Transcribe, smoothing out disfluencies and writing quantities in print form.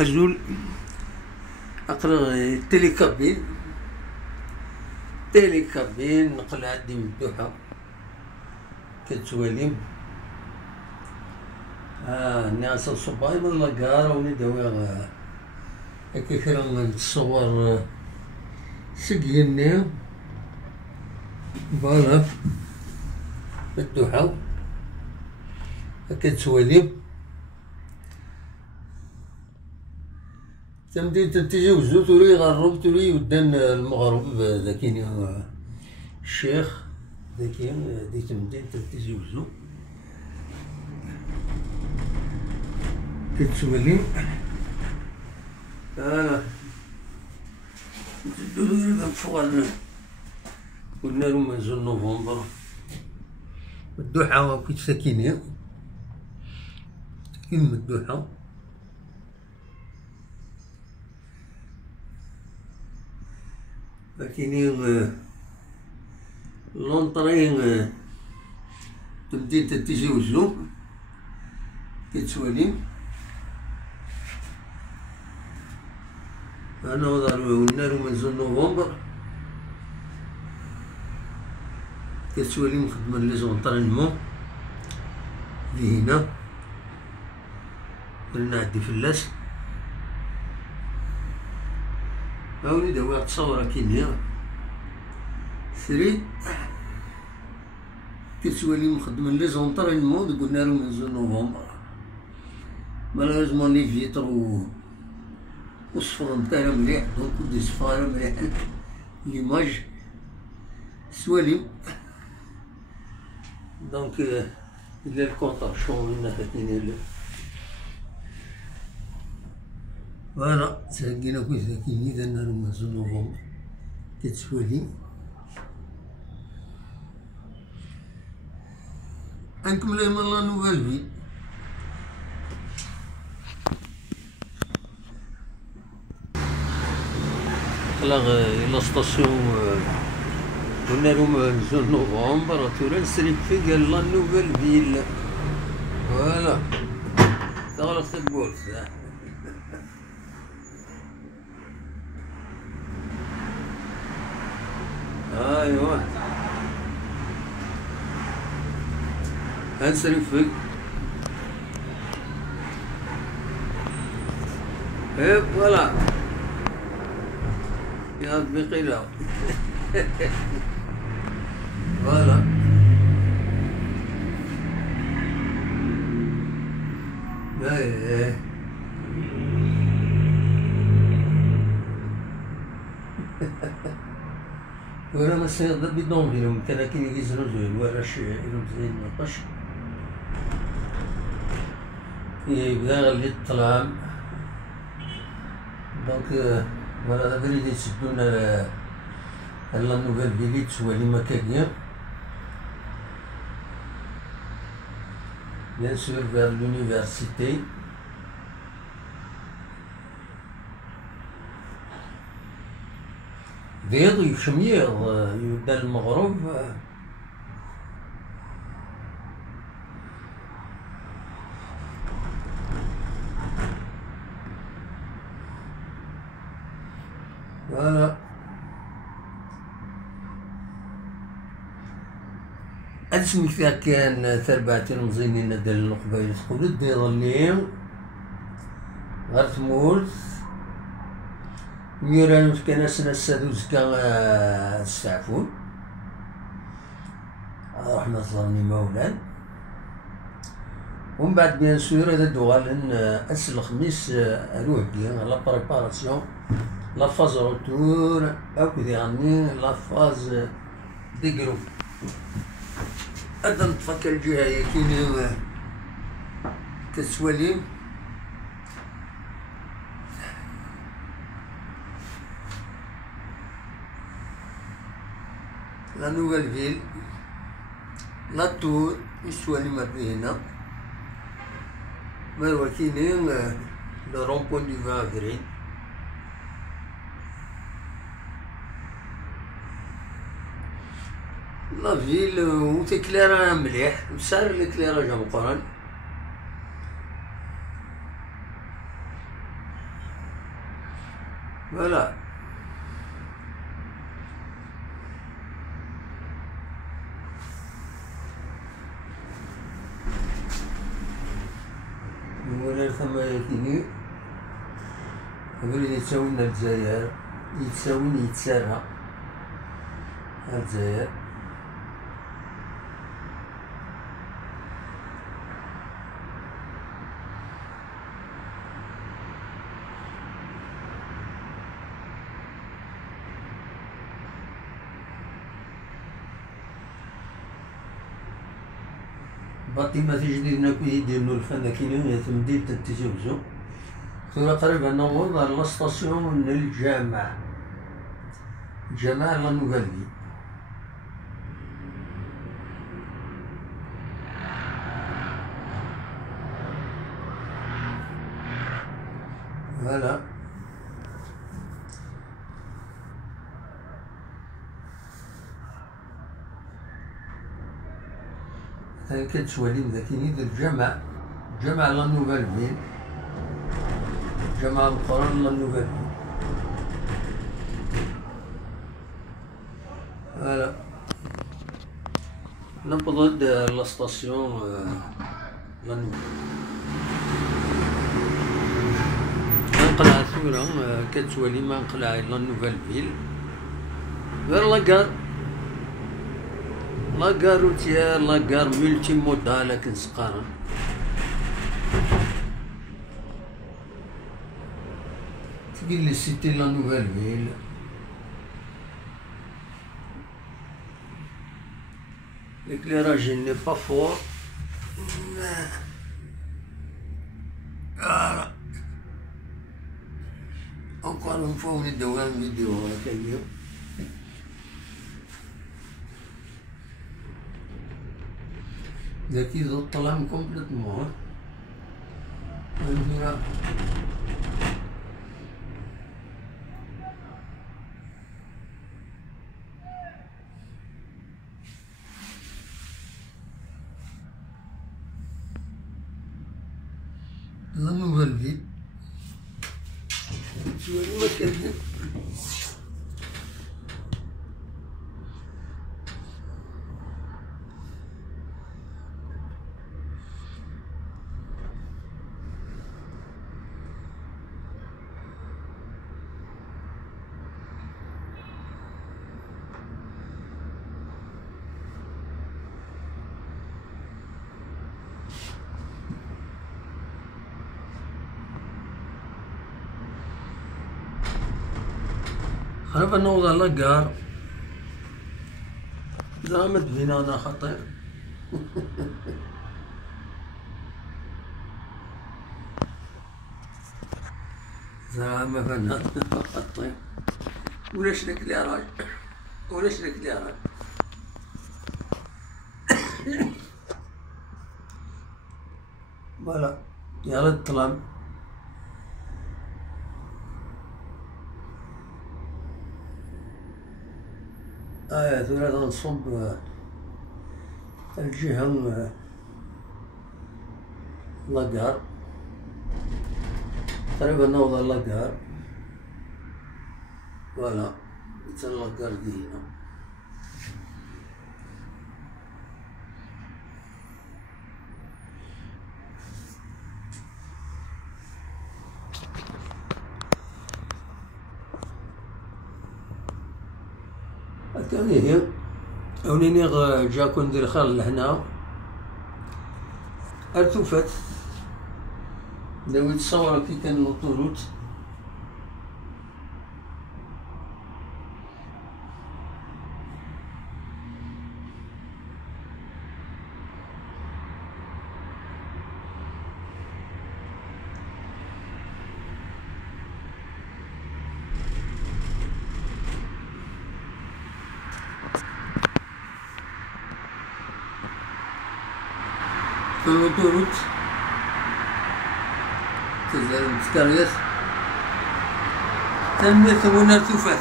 أزول أقرأ تيليكابين نقل عندي مفتوحة كتواليم الناس الصباي من لاكار وني داوي هكا كرا نتصور سقيني فوالا مفتوحة هكا تواليم تمدين تتجاوزو تولي غرب تولي ودان المغرب ذاكين الشيخ ذاكين دي تمدين تتجاوزو كتولي نديرو فوق قلنا لهم منزل نوفمبر مدوحة كنت ساكنين مدوحة كاينين لونطرين تمدين تتجاوزو كتوالي أنا ولنا منزل نوفمبر كتوالي مخدمة لي زونطرينمون لي هنا ولنا عندي فلاس هاولي داوي تصور كاين ثري كتولي مخدم لي زونطرينمون قلنا له منزل نوفمبر مالوغوزمون لي فيتر وصفر نتاعنا مليح دونك ودي صفارة مليح ليماج سواليم دونك إلا الكونطر شون لنا 30,000 فوالا تساقينا كي ساكيني درنا لهم منزل نوفمبر كتسوالي غنكملو من لا نوفال في لا ستاسيون قلنا لهم منزل نوفمبر تولى نسري في قال لا نوفال فيل فوالا تغلق البورس ايوا هنسري فيك فوالا يا بقيلة فوالا ولا ما سيض بدون ديالهم كان كاين يزنو زوين وراش إلهم زين نقاش يبدا غالي الطلام دونك فوالا دابا اللي يسدونا لا نوفيل فيلي تسوالي مكانيا بيان سور فير لونيفرسيتي بيض يشميض يبدا المغرب فوالا اسمي فيها كان ثربعتين مزينين ديال القبايل تقولوا دير الليل غير تموت ميرانوس كان سادوز كان السعفون رحنا ظلني مولان ومن بعد بيان سور هذا دوغالن اس الخميس اروح ديال لا بريباراسيون لا فاز روتور اكو يعني لا فاز دي جروب هذا نتفكر الجهه هي كاين كتسوالي لا نوفال فيل لا تور يسوالي ما هنا ما هو كاينين لو رومبوين دو 20 افريل لا فيل وتكليرا مليح وسعر الكليراج مقارن فوالا. ولا ثم يكيني قبل يتساوينا الجزائر، يتساويني يتسارى الجزائر. باطمة تجديدنا كي يديرو الفن كاينين تمديد تيزي وزو. ثورة قريبا نوض على لاسطاسيون الجامع، الجامع لا نوفال في. فوالا. ثاني كتولي ذاكيني ديال الجامع، جامع لا نوفال في، جامع القرآن لا نوفال في. فوالا. نبض لا ستاسيون لا نوفال. نقلع ثورة كتولي ما نقلع لا نوفال فيل غير لاكار، لاكار روتيير، لاكار ملتي مودال كنسقارن. تقول لي سيتي لا نوفال فيل. l'éclairage n'est pas fort. Voilà. Encore une fois on est devant une vidéo هكايا. ذاك يض الظلام كومبليتمون. نديرها لا نوفال في. شويه ما كنذب. خرب نوض لاكار زعما تبينا انا خطير. زعما فنان خطير. ولا شريك لي راجل، ولا شريك لي راجل. فوالا. يلا الظلام. ثورة غنصب الجهة لاكار، تقريبا نوض لاكار. فوالا حتى لاكار ديالنا. هكا هي. أوليني جاكو ندير خير لهنا ارتفات داوي تصور كي كان لوطوروت. في لوطوروت تزال متكريس تنمية ثمون ارتفات.